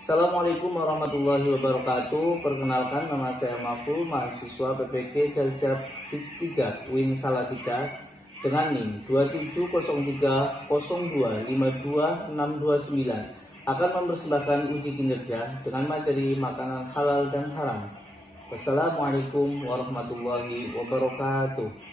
Assalamualaikum warahmatullahi wabarakatuh. Perkenalkan, nama saya Mahfud, mahasiswa PPG Daljab 3 UIN Salatiga dengan NIM 2703025269 akan mempersembahkan uji kinerja dengan materi makanan halal dan haram. Wassalamualaikum warahmatullahi wabarakatuh.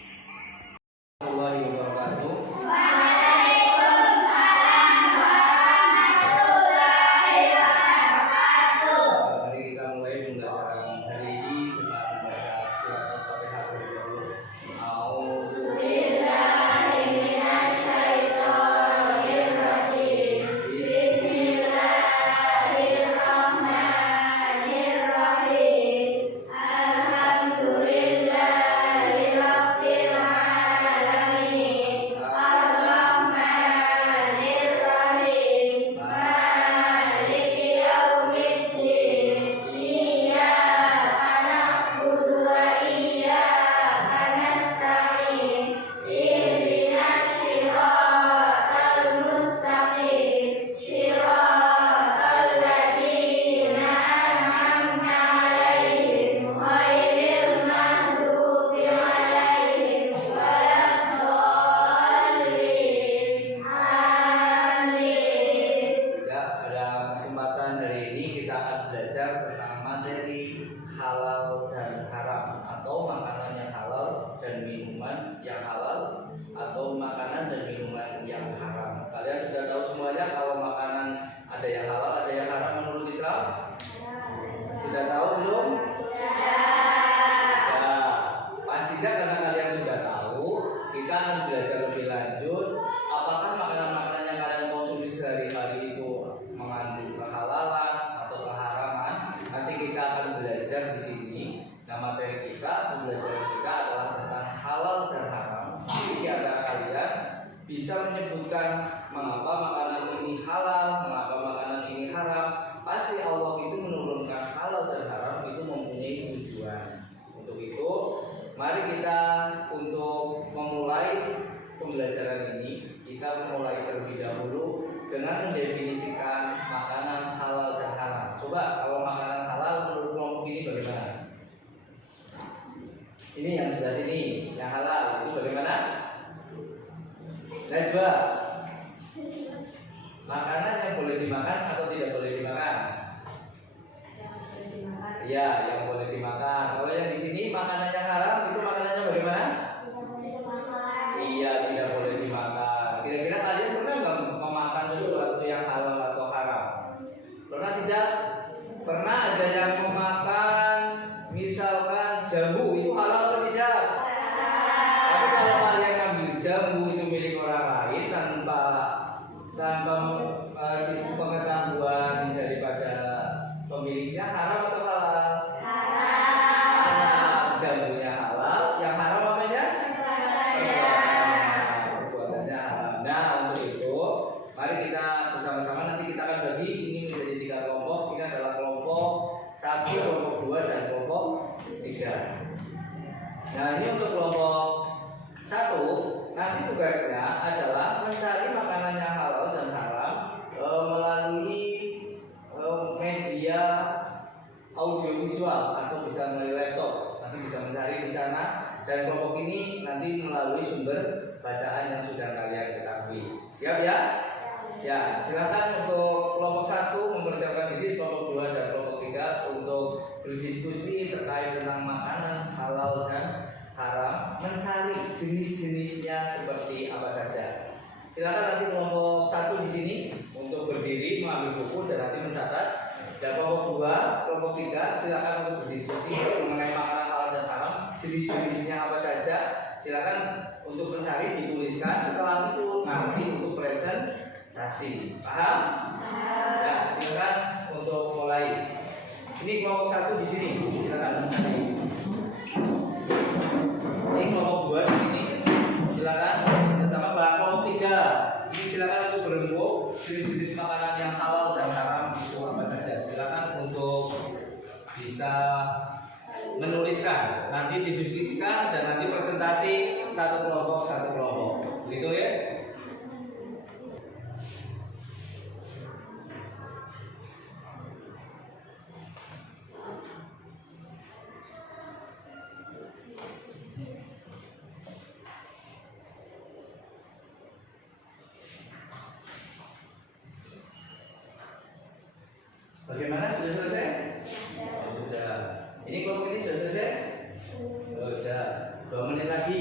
Belajar tentang materi halal dan haram, atau makanan yang halal dan minuman yang halal, atau makanan dan minuman yang haram. Kalian sudah tahu semuanya kalau makanan ada yang halal, ada yang haram menurut Islam? Sudah tahu belum? Ya, pastinya karena kalian sudah tahu, kita akan belajar lebih lanjut apakah makanan-makanan yang kalian konsumsi sehari-hari itu mengandung kehalalan atau keharaman. Nanti kita akan belajar di sini. Nah, materi kita, pembelajaran kita adalah tentang halal dan haram. Jadi di antara kalian bisa menyebutkan mengapa makanan ini halal, mengapa makanan ini haram. Pasti Allah itu menurunkan halal dan haram itu mempunyai tujuan. Untuk itu, mari kita untuk memulai pembelajaran ini, kita memulai terlebih dahulu dengan mendefinisikan makanan halal dan haram. Coba kalau makanan halal menurut kelompok ini bagaimana? Ini yang sebelah sini, yang halal itu bagaimana? Najwa, makanan yang boleh dimakan atau tidak boleh dimakan? Iya, yang boleh dimakan. Kalau yang di sini makanan yang haram itu makanannya bagaimana? Iya, tidak boleh dimakan. Kira-kira kalian pernah nggak memakan sesuatu yang halal atau haram? Pernah tidak? Pernah ada yang memakan misalkan jambu, itu halal atau tidak? Tapi kalau kalian ambil jambu itu milik orang lain tanpa pengetahuan daripada pemiliknya, haram atau halal? Haram. Jambunya halal, yang haram apanya? Perbuatannya haram. Nah, untuk itu mari kita bersama-sama, nanti kita akan bagi ini menjadi 3 kelompok. Ini adalah kelompok 1, kelompok 2, dan kelompok 3. Nah, ini untuk kelompok 1, nanti tugasnya adalah mencari makanan yang halal dan haram melalui media audiovisual atau bisa melalui laptop. Nanti bisa mencari di sana, dan kelompok ini nanti melalui sumber bacaan yang sudah kalian ketahui. Siap ya? Ya, silakan untuk kelompok 1 mempersiapkan diri, kelompok 2 dan kelompok 3 untuk berdiskusi terkait tentang makanan halal dan haram, mencari jenis-jenisnya seperti apa saja. Silakan nanti kelompok 1 di sini untuk berdiri, mengambil buku dan nanti mencatat. Dan kelompok 2, kelompok 3 silakan untuk berdiskusi mengenai makanan halal dan haram, jenis-jenisnya apa saja. Silakan untuk mencari, dituliskan. Setelah itu nanti untuk presentasi. Paham? Ya, silakan untuk mulai. Ini kelompok 1 di sini. Silakan mencari. Ini kelompok 2 di sini. Silakan bersama Pak. Kelompok 3. Ini silakan untuk berembuk jenis-jenis makanan yang halal dan haram itu apa saja. Silakan untuk bisa menuliskan, nanti didiskusikan dan nanti presentasi satu kelompok. Begitu ya? Bagaimana? Sudah selesai? Ya, sudah. Ini kelompok ini sudah selesai? Sudah. 2 menit lagi.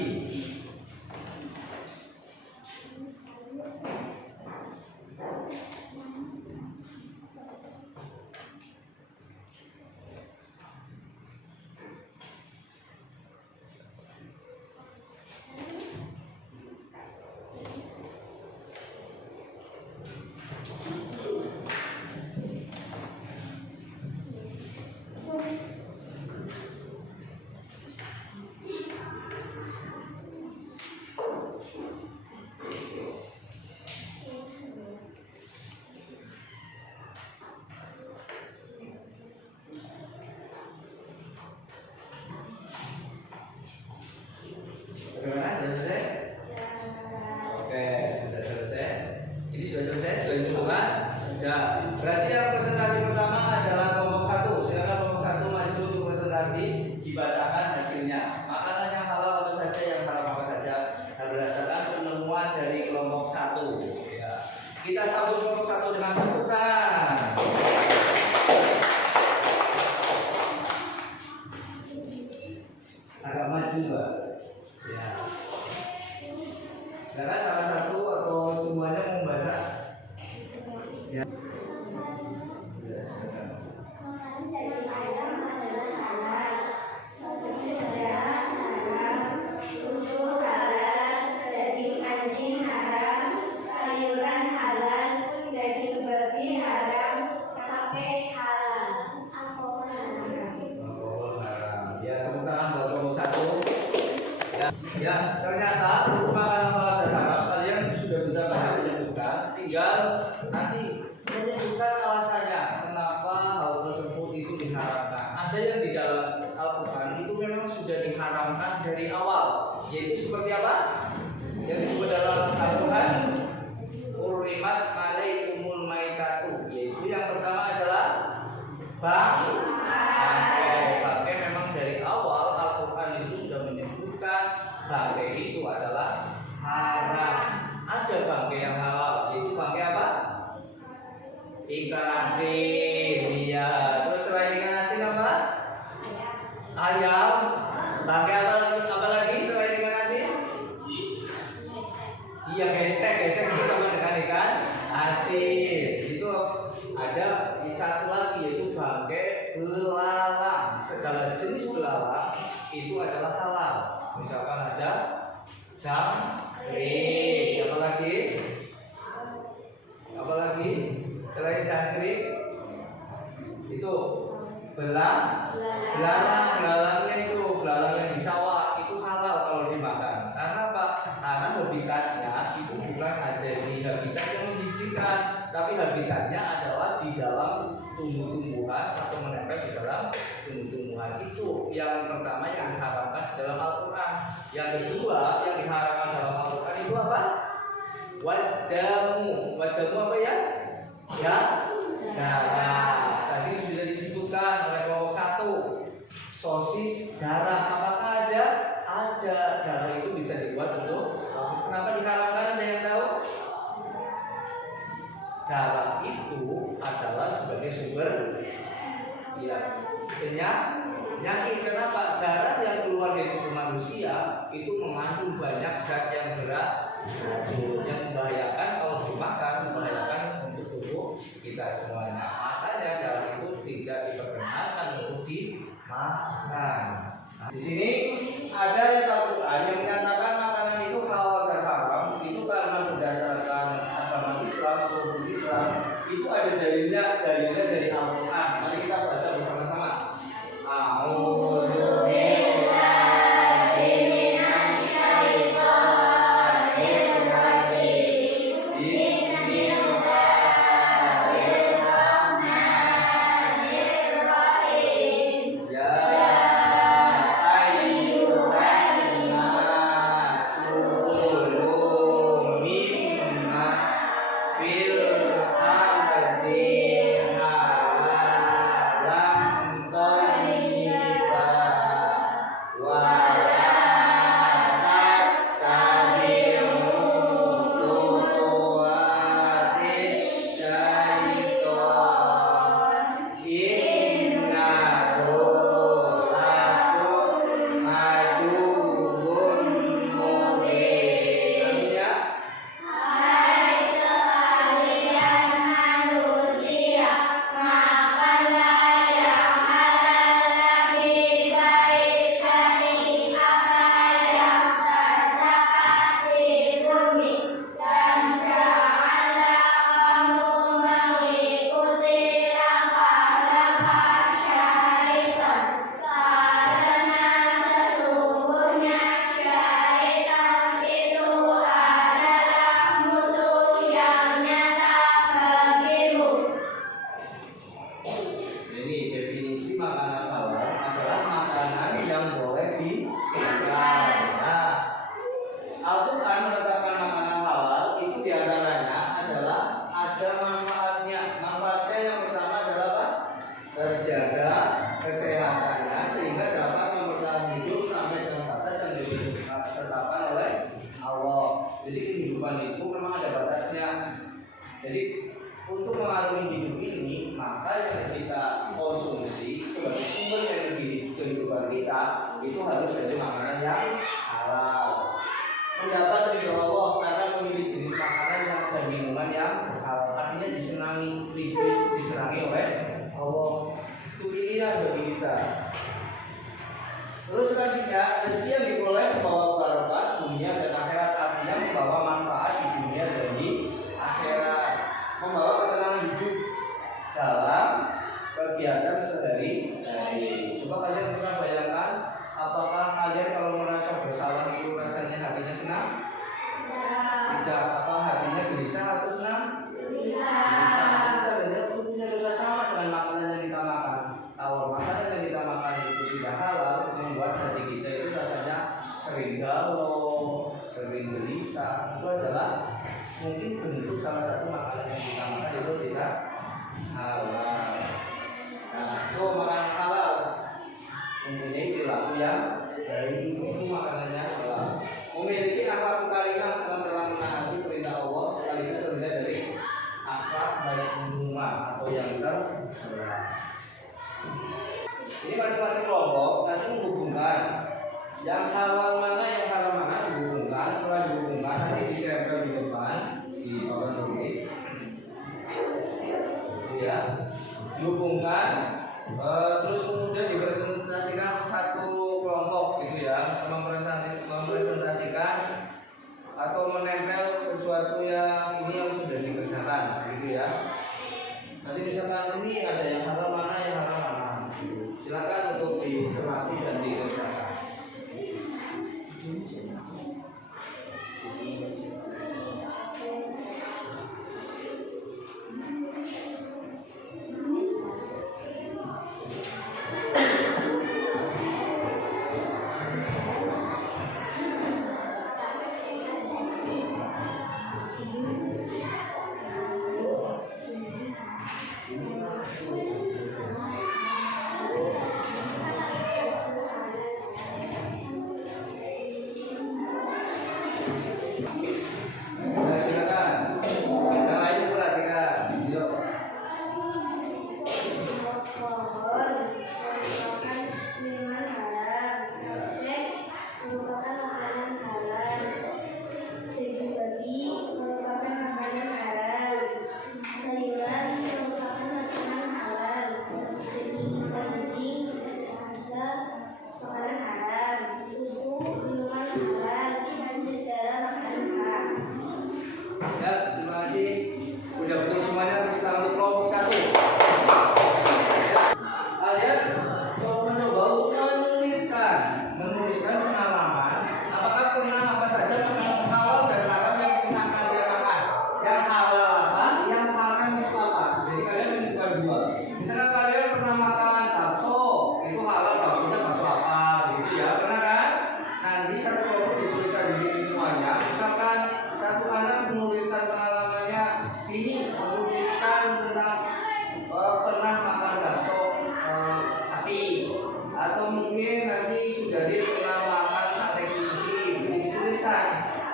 Bagaimana? Sudah selesai? Oke, sudah selesai. Ini sudah selesai, sudah ditentukan. Sudah. Berarti yang presentasi pertama adalah kelompok 1. Silakan kelompok 1 maju untuk presentasi, dibacakan hasilnya. Makanan yang halal apa saja, yang haram apa saja, berdasarkan penemuan dari kelompok 1. Ya. Kita sambut kelompok 1 dengan tepuk tangan. Agak maju, Mbak. Ya. Silakan salah satu atau semuanya mau membaca. Ya. Ya, silakan. Makanan dari ayam adalah halal, sosis adalah haram, susu halal, daging anjing haram, sayuran halal, daging babi haram, tape halal, alkohol haram. Alkohol haram. Ya, tepuk tangan buat kelompok 1. Ya, ternyata makanan halal dan haram kalian sudah bisa menyebutkan, tinggal nanti menyebutkan alasannya kenapa hal tersebut itu diharamkan. Ada yang di dalam Al-Quran itu memang sudah diharamkan dari awal, yaitu seperti apa? Yang disebut dalam Al-Quran Hurrimat alaikumul maitatu, yaitu yang pertama adalah bangkai memang dari awal Al-Quran itu sudah menyebutkan bangkai itu adalah haram. Ada bangkai yang halal, yaitu bangkai apa? Ikan asin. Iya. Terus selain ikan asin apa? Ayam. Bangkai apa lagi selain ikan asin? Iya, gesek itu sama dengan ikan asin. Itu ada satu lagi, yaitu bangkai belalang. Segala jenis belalang itu adalah halal. Misalkan ada jangkrik, apa lagi selain jangkrik itu belalangnya itu belalang yang di sawah itu halal kalau dimakan. Karena apa? Karena habitatnya itu bukan ada di habitat yang menjijikan, tapi habitatnya adalah di dalam tumbuh-tumbuhan atau menempel di dalam tumbuh-tumbuhan. Itu yang pertama yang diharamkan dalam Al-Quran. Yang kedua yang diharamkan dalam Al-Quran itu apa? Wadamu apa ya? Ya, darah. Tadi sudah disebutkan oleh kelompok 1. Sosis darah. Apakah ada? Ada. Darah itu bisa dibuat untuk sosis. Kenapa diharamkan? Ada yang tahu? Darah itu adalah sebagai sumber penyakit. Kenapa? Darah yang keluar dari tubuh manusia itu mengandung banyak zat yang beracun yang membahayakan. Kalau dimakan membahayakan untuk tubuh kita semuanya. Makanya darah itu tidak diperkenankan untuk dimakan. Nah, di sini ada Al-Quran yang menyatakan makanan itu halal dan haram itu karena berdasarkan agama Islam atau hukum Islam itu ada dalilnya dari Al-Quran. Mari kita baca bersama-sama. Fil ardi Jadi kehidupan itu memang ada batasnya. Jadi untuk mengarungi hidup ini, maka yang kita konsumsi sebagai sumber energi kehidupan kita itu harus dari makanan yang halal. Mendapat ridho Allah karena memilih jenis makanan yang dan minuman yang halal, artinya disenangi oleh Allah. Itu pilihan bagi kita. Terus selanjutnya, rezeki yang diperoleh membawa barokah dunia dan akhirat, artinya membawa manfaat di dunia dan di akhirat, membawa ketenangan hidup dalam kegiatan sehari-hari. Coba kalian pernah bayangkan, apakah kalian kalau merasa bersalah itu rasanya hatinya senang? Tidak. Apa hatinya gelisah atau senang? Gelisah. Kita punya dosa sama dengan makanan yang kita makan. Kalau makanan yang kita makan itu tidak halal, membuat hati kita itu rasanya sering galau, sering gelisah. Itu adalah mungkin bentuk salah satu makanan yang kita makan itu tidak halal. Nah, itu makanan halal mempunyai perilaku yang baik, itu makanannya halal. Memiliki akhlak karimah dan telah menaati perintah Allah sekaligus terhindar dari akhlak baik mengumumah atau yang tercela. Ini masing-masing kelompok nanti menghubungkan yang halal mana, yang haram mana, dihubungkan. Setelah dihubungkan nanti ditempel di depan di bawah ini, ya, dihubungkan. Terus kemudian dipresentasikan satu kelompok gitu ya, mempresentasikan atau menempel sesuatu yang ini yang sudah dikerjakan gitu ya. Nanti misalkan ini ada yang halal mana, yang haram mana, silakan untuk dicermati dan dikerjakan.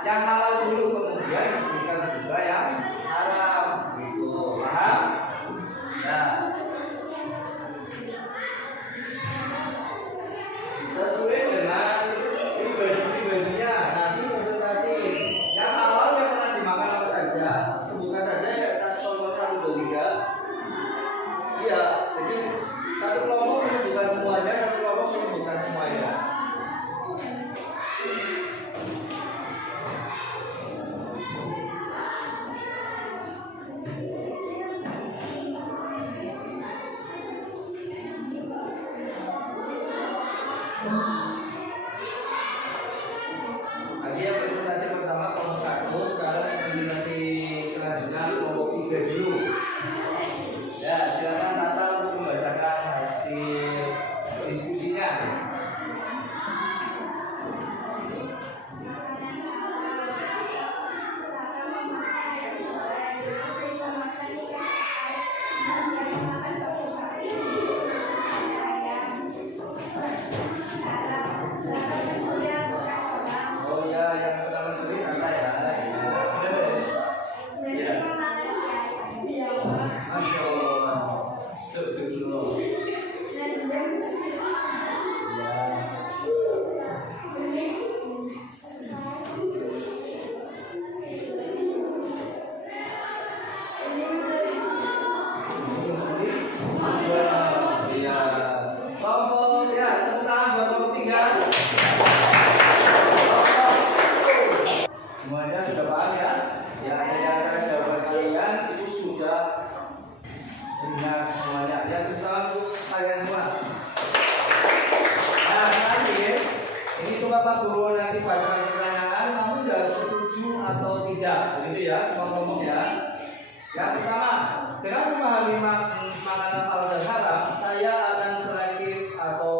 Yang halal dulu, kemudian disebutkan juga yang haram, gitu, paham? Nah, sesuai dengan pribadi-pribadinya nanti presentasi. Yang halal yang pernah dimakan apa saja, sebutkan saja ya, contoh 1, 2, 3. Iya, jadi satu kelompok menyebutkan semuanya, satu kelompok menyebutkan semuanya. atau tidak. Begitu ya, semua kelompok ya. Yang pertama, dengan memahami makanan halal dan haram, saya akan selektif atau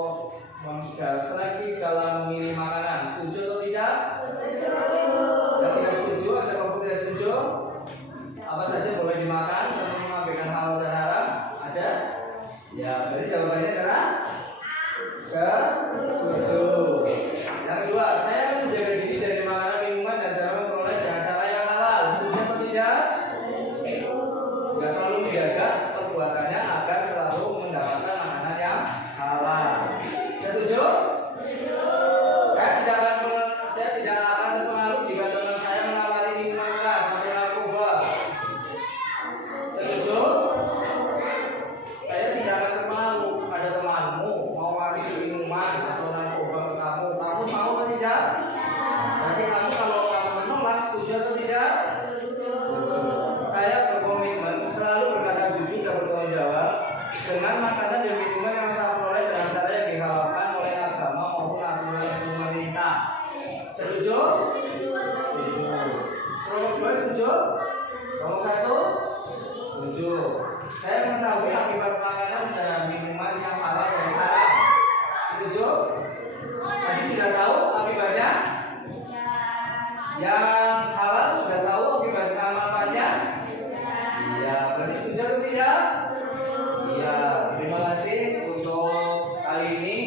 selektif dalam memilih makanan. Setuju atau tidak? Yang tidak setuju, ada kelompok tidak setuju? Apa saja boleh dimakan untuk mengabaikan halal dan haram? Ada? Ya, berarti jawabannya adalah setuju. Yang kedua, saya akan menjaga diri dari makanan, minuman, dan cara memperoleh dengan cara yang halal. Setuju atau tidak? Juga selalu menjaga perbuatannya agar selalu mendapatkan makanan yang halal. Setuju? Saya tidak akan terpengaruh jika teman saya menawari minuman keras atau narkoba. Setuju? Saya tidak akan terpengaruh. Ada temanmu mau ngasih minuman atau narkoba ke kamu mau atau tidak? Berarti kamu kalau kamu menolak, setuju atau tidak? Saya berkomitmen selalu berkata jujur dan bertanggung jawab dengan makanan dan minuman yang saya peroleh dengan cara yang dihalalkan oleh agama maupun aturan pemerintah. Setuju? Setuju. Kelompok 2 setuju? Kelompok 1? Setuju. Saya mengetahui akibat makanan dan minuman yang halal dan haram. Setuju? Tadi sudah tahu akibatnya? Yang halal sudah tahu akibatnya manfaatnya? Iya, berarti setuju atau tidak? Iya, terima kasih untuk kali ini.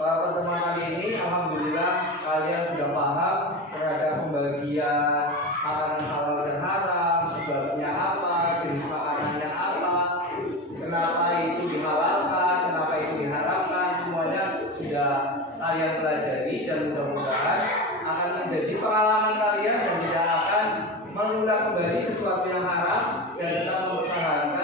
Pertemuan kali ini, alhamdulillah kalian sudah paham terhadap pembagian makanan halal dan haram, sebabnya apa, jenis makanannya apa, kenapa itu dihalalkan, kenapa itu diharamkan, semuanya sudah kalian pelajari dan mudah-mudahan akan menjadi pengalaman kalian